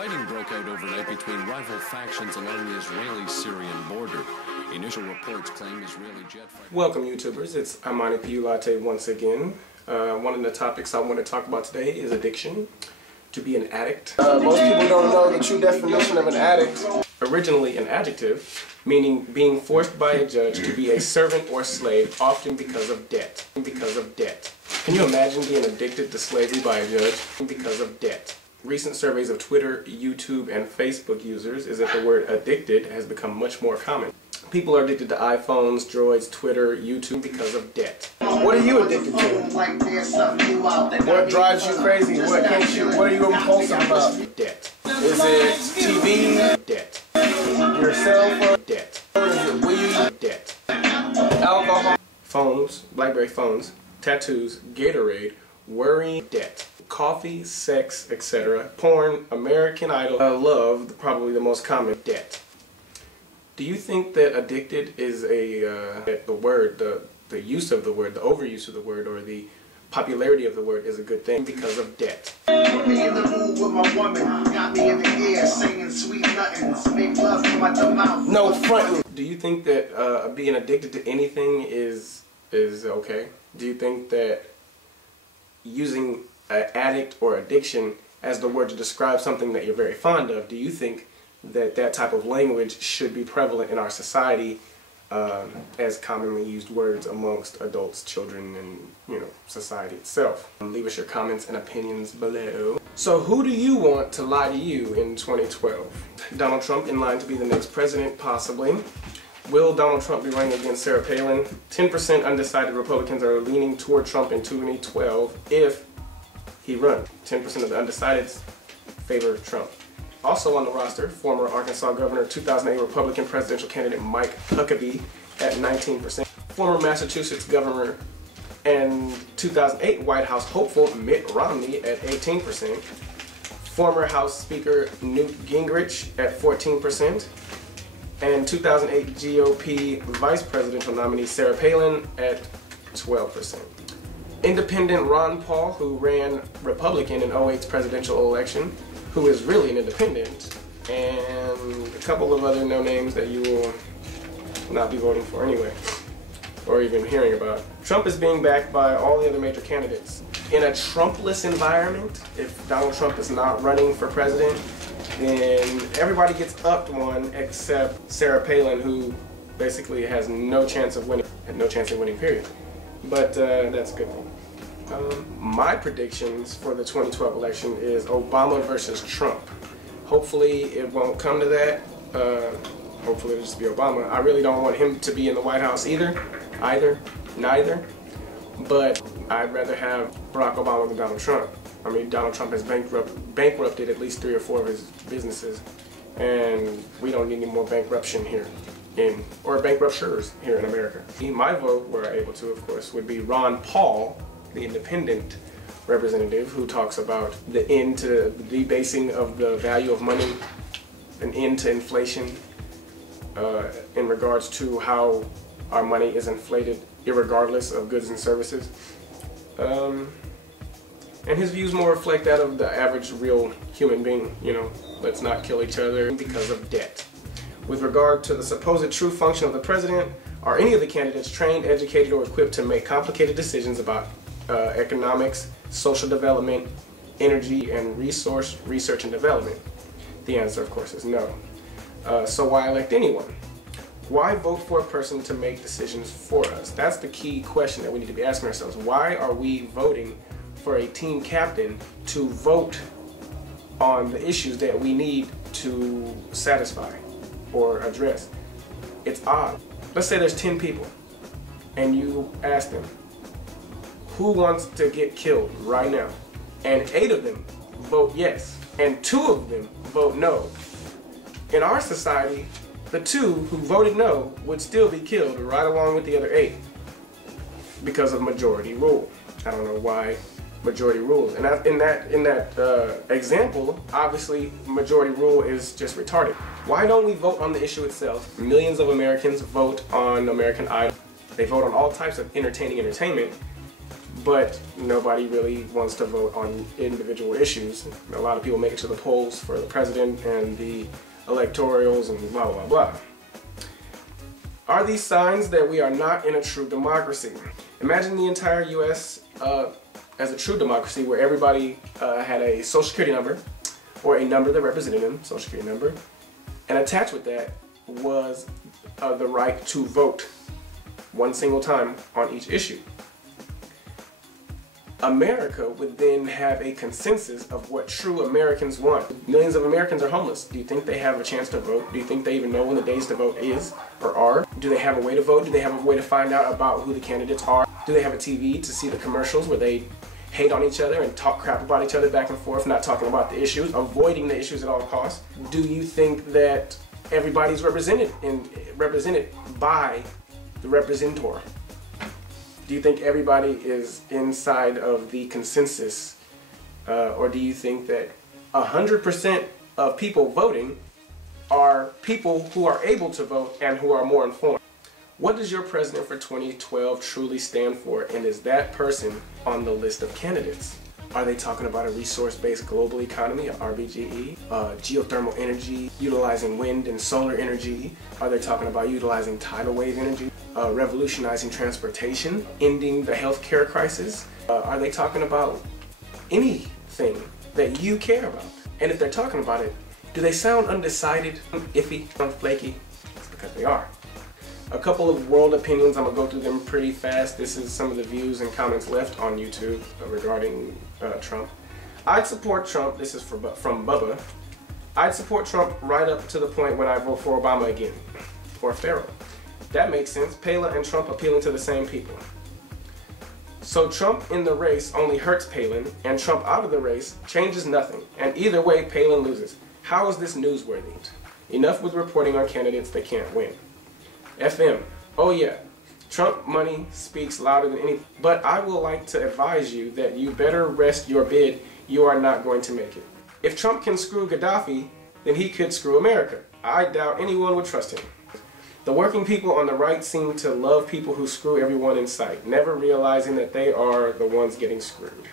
Fighting broke out overnight between rival factions along the Israeli-Syrian border. Initial reports claim Israeli jet fighters... Welcome, YouTubers. It's Imani Piu Latte once again. One of the topics I want to talk about today is addiction. To be an addict. Most people don't know the true definition of an addict. Originally an adjective, meaning being forced by a judge to be a servant or slave, often because of debt. Can you imagine being addicted to slavery by a judge? Because of debt. Recent surveys of Twitter, YouTube, and Facebook users is that the word addicted has become much more common. People are addicted to iPhones, droids, Twitter, YouTube because of debt. What are you addicted to? What drives you crazy? What makes you? What are you impulsive about? Debt. Is it TV? Debt. Your cell phone? Debt. Is it weed? Debt. Alcohol? Phones, BlackBerry phones, tattoos, Gatorade, worry, debt. Coffee, sex, etc. Porn, American Idol, love, probably the most common, debt. Do you think that addicted is the word, the use of the word, the overuse of the word, or the popularity of the word is a good thing because of debt? Put me in the mood with my woman, got me in the air, singing sweet nothings, make love from my mouth. No fronting. Do you think that being addicted to anything is okay? Do you think that using addict or addiction as the word to describe something that you're very fond of, do you think that that type of language should be prevalent in our society as commonly used words amongst adults, children, and society itself? Leave us your comments and opinions below. So who do you want to lie to you in 2012? Donald Trump in line to be the next president, possibly. Will Donald Trump be running against Sarah Palin? 10% undecided Republicans are leaning toward Trump in 2012 if he runs. 10% of the undecideds favor Trump. Also on the roster, former Arkansas Governor, 2008 Republican presidential candidate Mike Huckabee at 19%. Former Massachusetts Governor and 2008 White House hopeful Mitt Romney at 18%. Former House Speaker Newt Gingrich at 14%. And 2008 GOP Vice Presidential nominee Sarah Palin at 12%. Independent Ron Paul, who ran Republican in 2008's presidential election, who is really an independent, and a couple of other no-names that you will not be voting for anyway, or even hearing about. Trump is being backed by all the other major candidates. In a Trump-less environment, if Donald Trump is not running for president, then everybody gets upped one except Sarah Palin, who basically has no chance of winning, period. But that's a good thing. My predictions for the 2012 election is Obama versus Trump. Hopefully it won't come to that. Hopefully it'll just be Obama. I really don't want him to be in the White House neither. But I'd rather have Barack Obama than Donald Trump. I mean, Donald Trump has bankrupted at least 3 or 4 of his businesses, and we don't need any more bankruption here, or bankruptures here in America. My vote, were I able to, of course, would be Ron Paul, the independent representative, who talks about the end to the debasing of the value of money, an end to inflation, in regards to how our money is inflated irregardless of goods and services. And his views more reflect that of the average real human being, let's not kill each other because of debt. With regard to the supposed true function of the president, are any of the candidates trained, educated, or equipped to make complicated decisions about economics, social development, energy, and resource research and development? The answer, of course, is no. So why elect anyone? Why vote for a person to make decisions for us? That's the key question that we need to be asking ourselves. Why are we voting for a team captain to vote on the issues that we need to satisfy or address? It's odd. Let's say there's 10 people and you ask them, who wants to get killed right now? And 8 of them vote yes, and 2 of them vote no. In our society, the 2 who voted no would still be killed right along with the other 8 because of majority rule. I don't know why majority rules. And in that example, obviously majority rule is just retarded. Why don't we vote on the issue itself? Millions of Americans vote on American Idol. They vote on all types of entertainment, but nobody really wants to vote on individual issues. A lot of people make it to the polls for the president and the electorals and blah, blah, blah. Are these signs that we are not in a true democracy? Imagine the entire U.S. As a true democracy where everybody had a social security number or a number that represented them, social security number, and attached with that was the right to vote one single time on each issue. America would then have a consensus of what true Americans want. Millions of Americans are homeless. Do you think they have a chance to vote? Do you think they even know when the days to vote is or are? Do they have a way to vote? Do they have a way to find out about who the candidates are? Do they have a TV to see the commercials where they hate on each other and talk crap about each other back and forth, not talking about the issues, avoiding the issues at all costs? Do you think that everybody's represented by the representor? Do you think everybody is inside of the consensus, or do you think that 100% of people voting are people who are able to vote and who are more informed? What does your president for 2012 truly stand for, and is that person on the list of candidates? Are they talking about a resource-based global economy, a RBGE, geothermal energy, utilizing wind and solar energy? Are they talking about utilizing tidal wave energy, revolutionizing transportation, ending the healthcare crisis? Are they talking about anything that you care about? And if they're talking about it, do they sound undecided, iffy, flaky? It's because they are. A couple of world opinions, I'm going to go through them pretty fast. This is some of the views and comments left on YouTube regarding Trump. I'd support Trump, this is from Bubba. I'd support Trump right up to the point when I vote for Obama again, or Farrell. That makes sense. Palin and Trump appealing to the same people. So Trump in the race only hurts Palin, and Trump out of the race changes nothing. And either way, Palin loses. How is this newsworthy? Enough with reporting on candidates that can't win. FM. Oh yeah, Trump money speaks louder than anything. But I will like to advise you that you better rest your bid. You are not going to make it. If Trump can screw Gaddafi, then he could screw America. I doubt anyone would trust him. The working people on the right seem to love people who screw everyone in sight, never realizing that they are the ones getting screwed.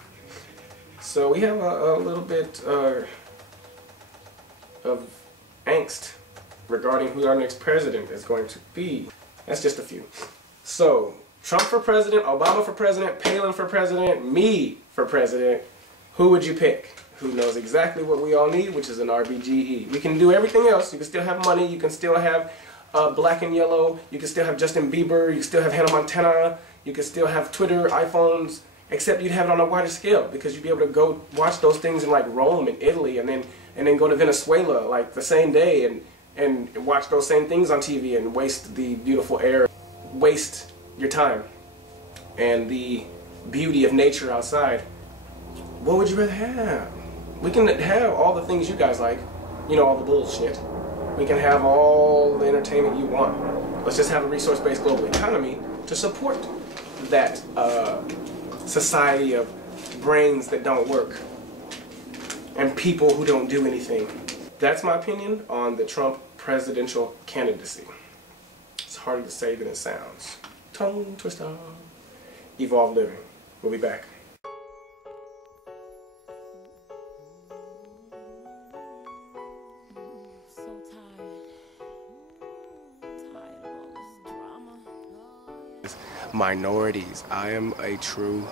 So we have a little bit of angst regarding who our next president is going to be. That's just a few. So, Trump for president, Obama for president, Palin for president, me for president. Who would you pick? Who knows exactly what we all need, which is an RBGE. We can do everything else. You can still have money. You can still have black and yellow. You can still have Justin Bieber. You can still have Hannah Montana. You can still have Twitter, iPhones, except you'd have it on a wider scale because you'd be able to go watch those things in like Rome and Italy and then go to Venezuela like the same day and watch those same things on TV and waste the beautiful air, waste your time and the beauty of nature outside. What would you rather have? We can have all the things you guys like, you know, all the bullshit. We can have all the entertainment you want. Let's just have a resource-based global economy to support that society of brains that don't work and people who don't do anything. That's my opinion on the Trump presidential candidacy. It's harder to say than it sounds. Tongue twister. Evolve Living. We'll be back. So tired. Tired of all this drama. Minorities. I am a true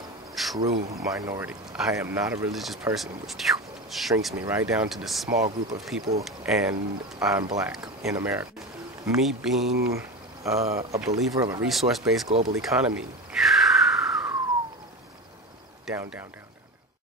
minority. I am not a religious person, which shrinks me right down to the small group of people, and I'm black in America. Me being a believer of a resource-based global economy. Down, down, down.